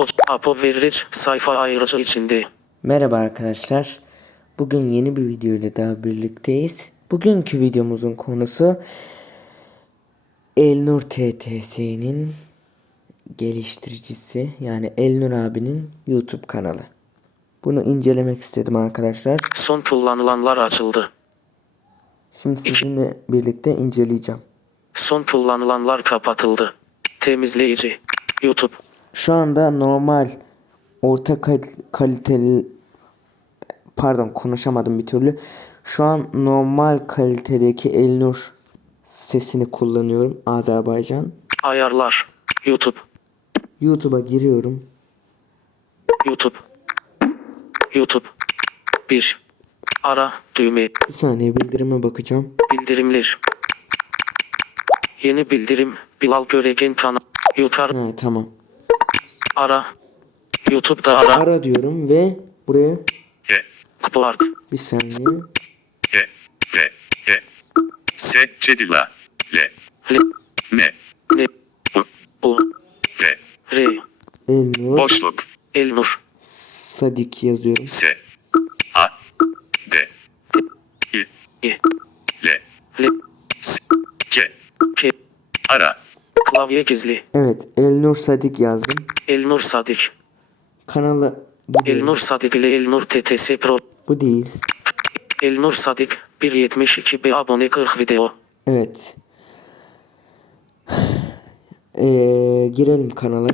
Koç Apo Veriç sayfa ayrıcı içinde. Merhaba arkadaşlar. Bugün yeni bir video ile daha birlikteyiz. Bugünkü videomuzun konusu Elnur TTS'nin geliştiricisi yani Elnur abinin YouTube kanalı. Bunu incelemek istedim arkadaşlar. Son kullanılanlar açıldı. Şimdi sizinle birlikte inceleyeceğim. Son kullanılanlar kapatıldı. Temizleyici. YouTube. Şu anda normal orta kal- kaliteli pardon konuşamadım bir türlü. Şu an normal kalitedeki Elnur sesini kullanıyorum Azerbaycan. Ayarlar. YouTube. YouTube'a giriyorum. YouTube. YouTube. 1. Ara düğme. Bir saniye bildirime bakacağım. Bildirimler. Yeni bildirim. Bilal Göregen kanal. Yukarı. Ha tamam. Ara. YouTube'da ara. Ara diyorum ve buraya G, Kupark. bir saniye. G, R, G, S, Cedila, L, L. N, N. U, U. R, R. Elnur boşluk, Elnur. Sadik yazıyorum. S, A, D, I, I. L, L. S, G, K. ara, Klavye gizli. Evet Elnur Sadik yazdım. Elnur Sadik. Kanalı. Elnur Sadik ile Elnur TTS Pro. Bu değil. Elnur Sadik 1.72 B abone 40 video. Evet. Ee, girelim kanala.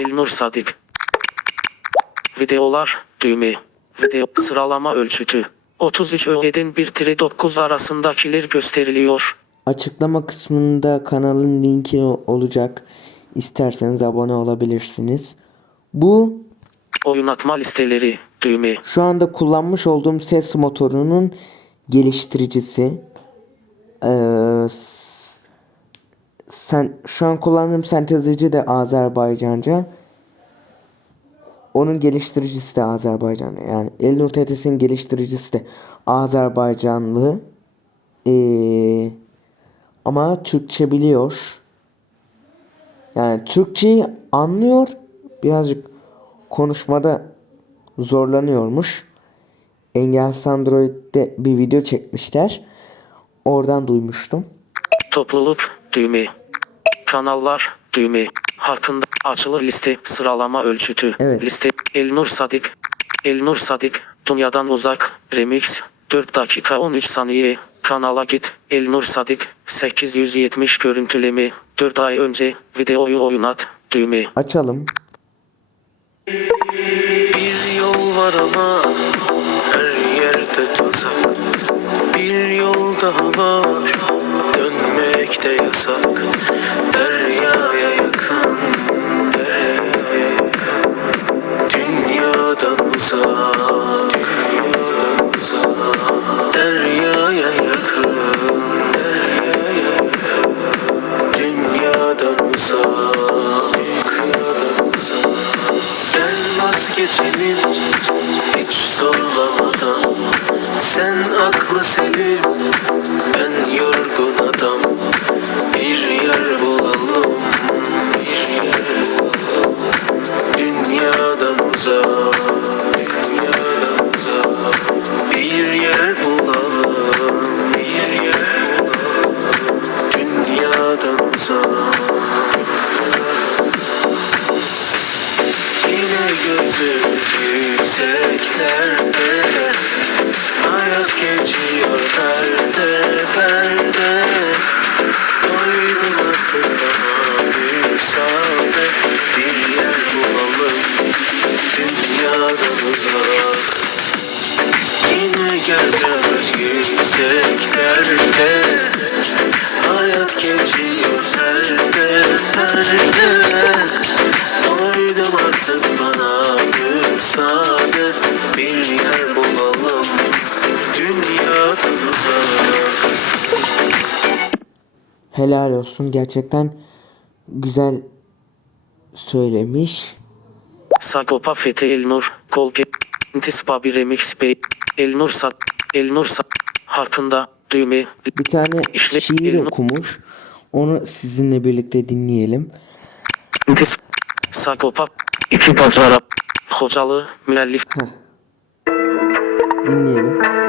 Elnur Sadik. Videolar düğme. Video sıralama ölçütü. 33 öğeden 1-9 arasındakiler gösteriliyor. Açıklama kısmında kanalın linki olacak. İsterseniz abone olabilirsiniz. Bu Oynatma listeleri düğme. şu anda kullanmış olduğum ses motorunun geliştiricisi. Ee, sen şu an kullandığım sentezici de Azerbaycanca. Onun geliştiricisi de Azerbaycanlı. Yani Elnur TTS'nin geliştiricisi de Azerbaycanlı. Ee, ama Türkçe biliyor. Yani Türkçeyi anlıyor. Birazcık konuşmada zorlanıyormuş. Engelsiz Android'de bir video çekmişler. Oradan duymuştum. Topluluk düğme. Kanallar düğme. Hakkında açılır liste sıralama ölçütü. Evet. Liste Elnur Sadik. Elnur Sadik Dünyadan Uzak Remix 4 dakika 13 saniye. Kanala git. Elnur Sadik 870 görüntüleme 4 ay önce videoyu oynat düğme. Açalım. Bir yol var ama her yerde tuzak. Bir yol daha var dönmek de yasak. Deryaya yakın, deryaya yakın. Dünyadan uzak, uzak Yine gözümüz yükseklerde Hayat geçiyor perde perde Doydum artık bana müsaade Bir yer bulalım dünyadan uzak Helal olsun. Gerçekten güzel söylemiş. Sagopa Fethi Elnur, Kolge, Intispa bir remix bey, Elnur Sat, Elnur Sat, hakkında düğme, Bir tane İşte şiir okumuş. Onu sizinle birlikte dinleyelim. Intis, Sagopa, İki bacara. Hocalı, müellif. Heh. Dinleyelim.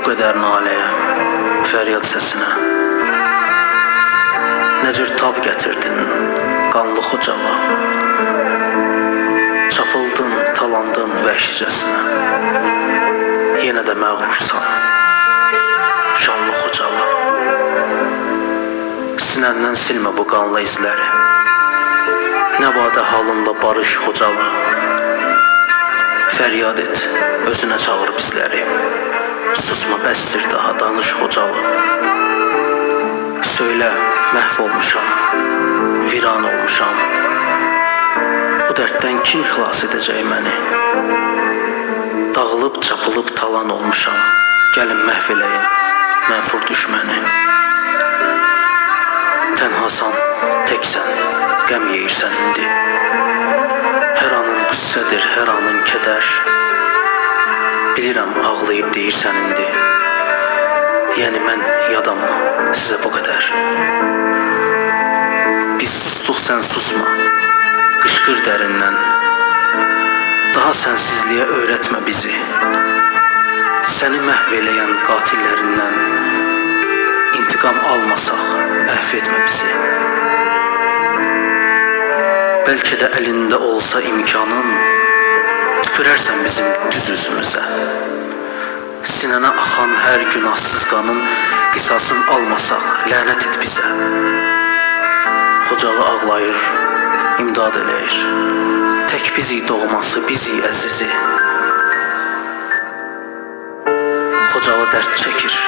Bu qədər naləyə, fəryad səsinə. Nə cür tab gətirdin qanlı xocava Çapıldın, talandın vəhşicəsinə. Yenə də məğrursan Şanlı xocava Sinəndən silmə bu qanlı izləri. Nə badə halında barış xocalı Fəryad et, özünə çağır bizləri Susma bəsdir daha danış xocalı? Söylə məhv olmuşam Viran olmuşam. Bu dərddən kim xilas edəcək məni? Dağılıb çapılıb talan olmuşam. Gəlin məhv eləyin mənfur düşməni. Tənhasan, təksən, qəm yeyirsən indi. Hər anın qüssədir, hər anın kədər Bilirəm ağlayıb deyirsən indi. Yəni mən yadamma sizə bu qədər. Biz sustuq sən susma. Qışqır dərindən. Daha sənsizliyə öyrətmə bizi. Səni məhv eləyən qatillərindən İntiqam almasaq əhv etmə bizi. Bəlkə də əlində olsa imkanın Tüpürərsən bizim düz üzümüzə Sinənə axan hər günahsız qanın Qisasını almasaq lənət et bizə. Xocalı ağlayır, imdad eləyir. Tək bizi doğması, bizi əzizi. Xocalı dərd çəkir,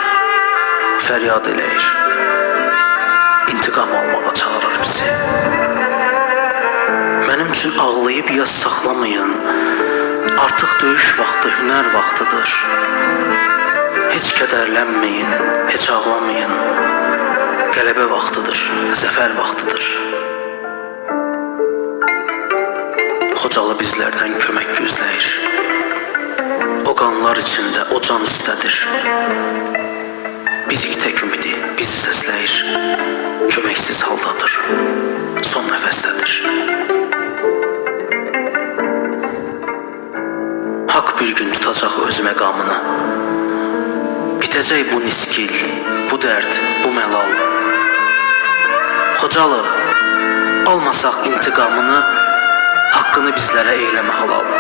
fəryad eləyir. İntiqam almağa çağırır bizi. Mənim üçün ağlayıb yaz saxlamayın Artıq döyüş vaxtı hünər vaxtıdır. Heç kədərlənməyin, heç ağlamayın. Qələbə vaxtıdır, zəfər vaxtıdır. Xocalı bizlərdən kömək gözləyir. O qanlar içində, o can üstədir Bizik tək ümidi bizi səsləyir. Köməksiz haldadır, son nəfəsdədir bir gün tutacaq öz məqamını. Bitəcək bu niskil, bu dərd, bu məlal. Xocalı, almasaq intiqamını Haqqını bizlərə eyləmə halal.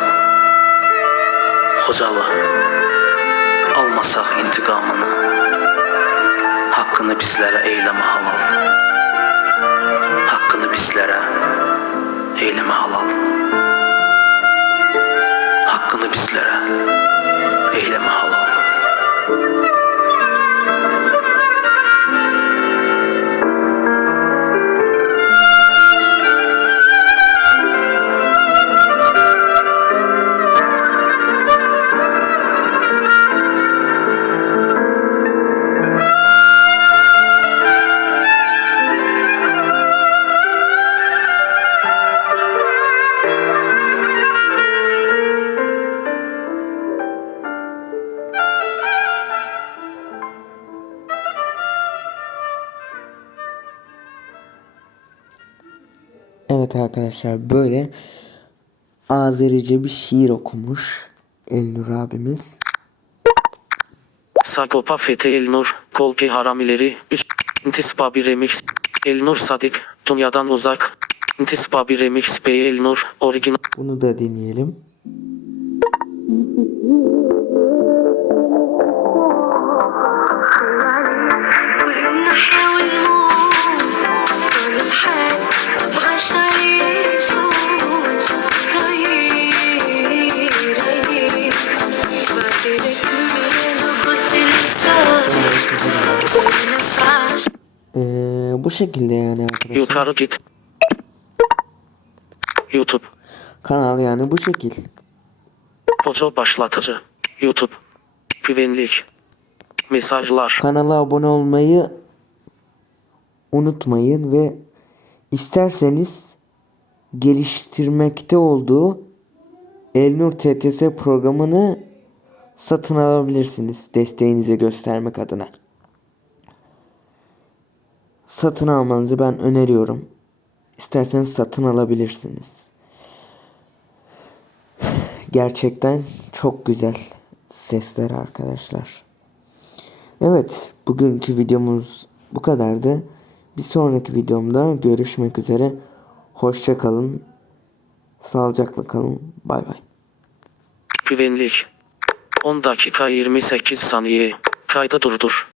Xocalı, almasaq intiqamını Haqqını bizlərə eyləmə halal. Haqqını bizlərə eyləmə halal Bizlere arkadaşlar böyle Azerice bir şiir okumuş Elnur abimiz. Sagopa Fethi Elnur, Kolpi Haramileri, 3. İntisbabi Remix, Elnur Sadik, Dünyadan Uzak, İntisbabi Remix Bey Elnur, Orijinal. Bunu da dinleyelim. Ee, bu şekilde yani arkadaşlar. Yukarı git. YouTube. Kanal yani bu şekil. Hoca başlatıcı. YouTube. Güvenlik. Mesajlar. Kanala abone olmayı unutmayın ve isterseniz geliştirmekte olduğu Elnur TTS programını satın alabilirsiniz desteğinizi göstermek adına. Satın almanızı ben öneriyorum. İsterseniz satın alabilirsiniz. Gerçekten çok güzel sesler arkadaşlar. Evet, bugünkü videomuz bu kadardı. Bir sonraki videomda görüşmek üzere. Hoşça kalın. Sağlıcakla kalın. Bay bay. Güvenlik. 10 dakika 28 saniye. Kaydı durdur.